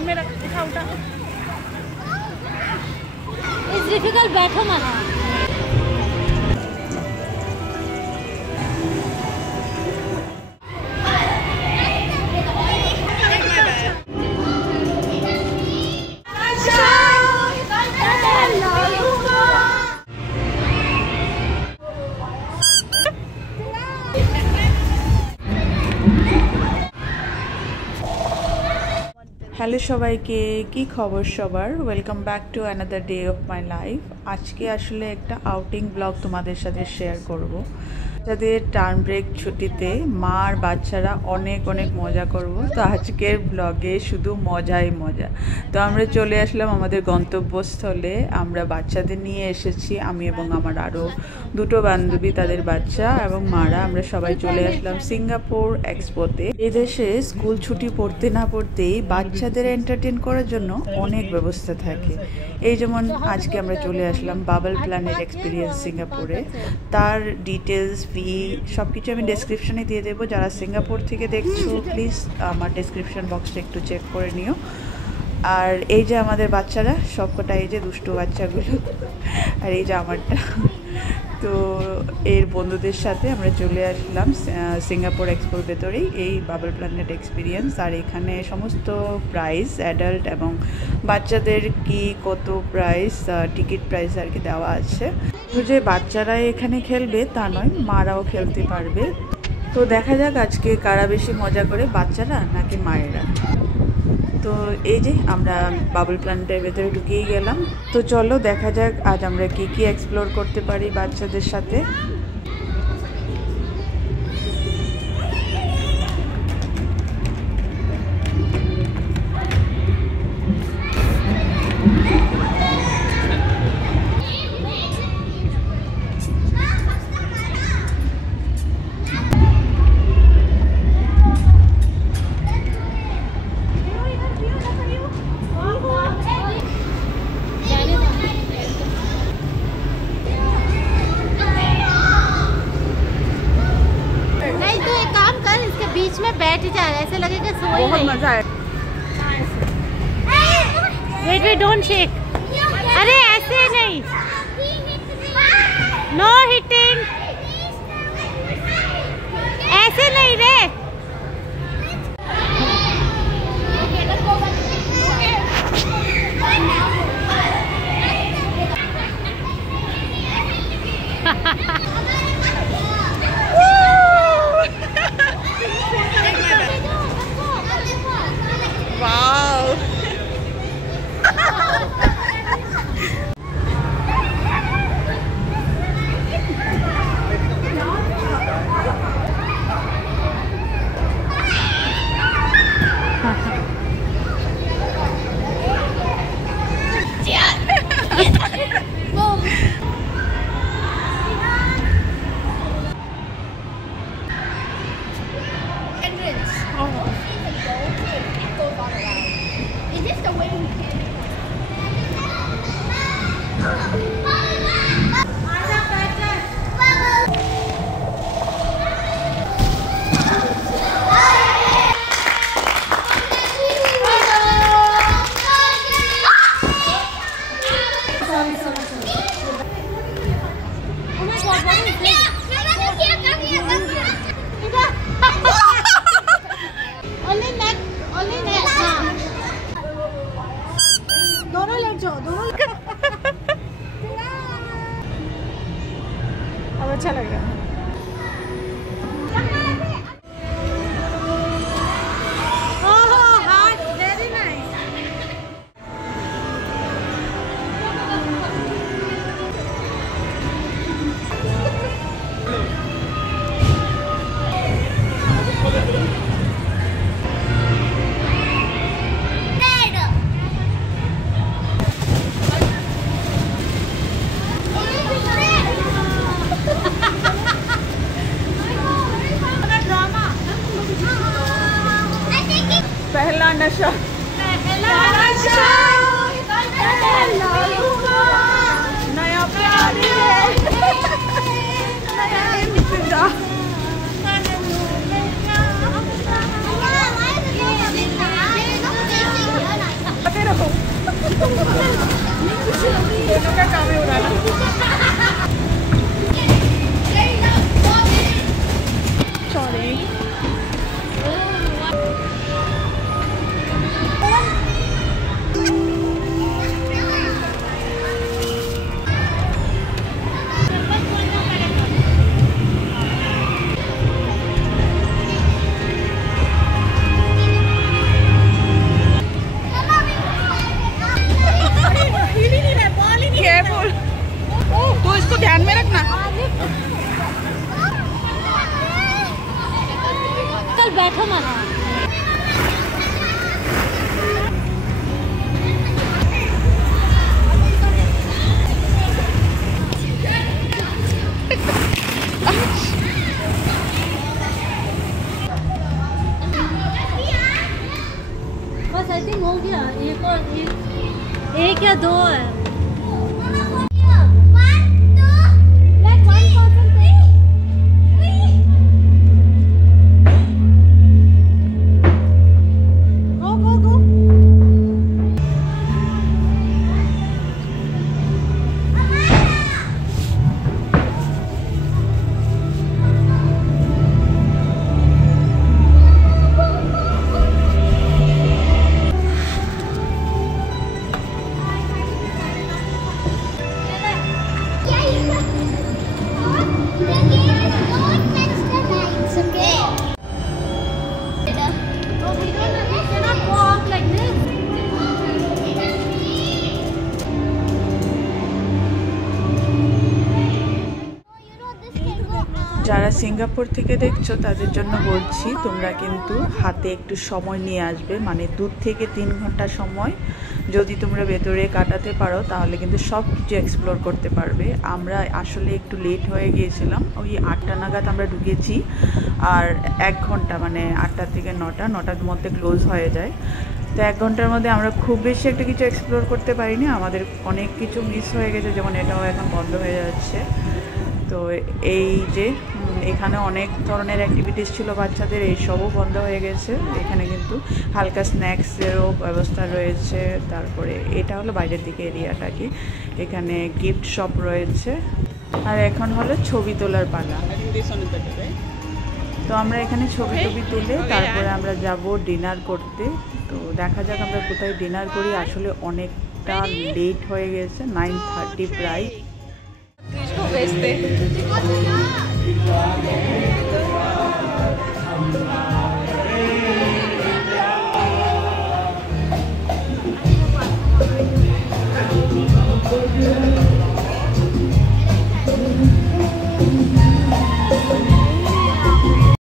मेरा उठा उठा इट्स डिफिकल्ट, बैठो मत। হ্যালো সবাইকে, কি খবর সবার? Welcome back to another day of my life. আজকে আসলে একটা আউটিং ব্লগ তোমাদের সাথে শেয়ার করব। যাদের টার্ম ব্রেক ছুটিতে মা আর বাচ্চারা অনেক অনেক মজা করব। তো আজকের ব্লগে শুধু মজাই মজা। তো আমরা চলে আসলাম আমাদের গন্তব্যস্থলে। আমরা বাচ্চাদের নিয়ে এসেছি, আমি এবং আমার আরও দুটো বান্ধবী, তাদের বাচ্চা এবং মারা। আমরা সবাই চলে আসলাম সিঙ্গাপুর এক্সপোতে। এদেশে স্কুল ছুটি পড়তে না পড়তেই বাচ্চাদের এন্টারটেন করার জন্য অনেক ব্যবস্থা থাকে। এই যেমন আজকে আমরা চলে আসলাম বাবল প্ল্যানেট এক্সপিরিয়েন্স সিঙ্গাপুরে। তার ডিটেলস, ফি সব কিছু আমি ডেসক্রিপশনে দিয়ে দেবো। যারা সিঙ্গাপুর থেকে দেখছো প্লিজ আমার ডেসক্রিপশন বক্সটা একটু চেক করে নিও। আর এই যে আমাদের বাচ্চারা সবকটা, এই যে দুষ্টু বাচ্চাগুলো, আর এই যে আমারটা। তো এর বন্ধুদের সাথে আমরা চলে আসলাম সিঙ্গাপুর এক্সপোর ভেতরেই, এই বাবল প্ল্যানেট এক্সপিরিয়েন্স। আর এখানে সমস্ত প্রাইস অ্যাডাল্ট এবং বাচ্চাদের কি কত প্রাইস, টিকিট প্রাইস আর কি দেওয়া আছে। তো যে বাচ্চারা এখানে খেলবে তা নয়, মারাও খেলতে পারবে। তো দেখা যাক আজকে কারা বেশি মজা করে, বাচ্চারা নাকি মায়েরা। তো এই যে আমরা বাবল প্ল্যানেটের ভেতরে ঢুকেই গেলাম। তো চলো দেখা যাক আজ আমরা কি কি এক্সপ্লোর করতে পারি বাচ্চাদের সাথে। बीच में बैठ जा, ऐसे लगेगा सोए। बहुत मजा आया। Wait wait, don't shake. अरे ऐसे नहीं, नो हिटिंग, ऐसे नहीं रे। अब अच्छा लग रहा है। पहला नशा, नया प्यार, नया इंतजार। चल बैठो मत बस आई थिंक हो गया एक और एक या दो है যারা সিঙ্গাপুর থেকে দেখছো তাদের জন্য বলছি তোমরা কিন্তু হাতে একটু সময় নিয়ে আসবে, মানে 2 থেকে 3 ঘন্টা সময় যদি তোমরা ভেতরে কাটাতে পারো তাহলে কিন্তু সব কিছু এক্সপ্লোর করতে পারবে। আমরা আসলে একটু লেট হয়ে গিয়েছিলাম, ওই 8টা নাগাদ আমরা ঢুকেছি আর 1 ঘন্টা মানে 8টা থেকে 9টার মধ্যে ক্লোজ হয়ে যায়। তো 1 ঘন্টার মধ্যে আমরা খুব বেশি একটা কিছু এক্সপ্লোর করতে পারিনি, আমাদের অনেক কিছু মিস হয়ে গেছে, যেমন এটাও এখন বন্ধ হয়ে যাচ্ছে। তো এই যে এখানে অনেক ধরনের অ্যাক্টিভিটিস ছিল বাচ্চাদের, এইসবও বন্ধ হয়ে গেছে। এখানে কিন্তু হালকা স্ন্যাক্সেরও ব্যবস্থা রয়েছে। তারপরে এটা হলো বাইরের দিকে এরিয়াটা, কি এখানে গিফট শপ রয়েছে। আর এখন হলো ছবি তোলার পালা। তো আমরা এখানে ছবি তুলে তারপরে আমরা যাব ডিনার করতে। তো দেখা যাক আমরা কোথায় ডিনার করি। আসলে অনেকটা লেট হয়ে গেছে, 9:30 প্রায়।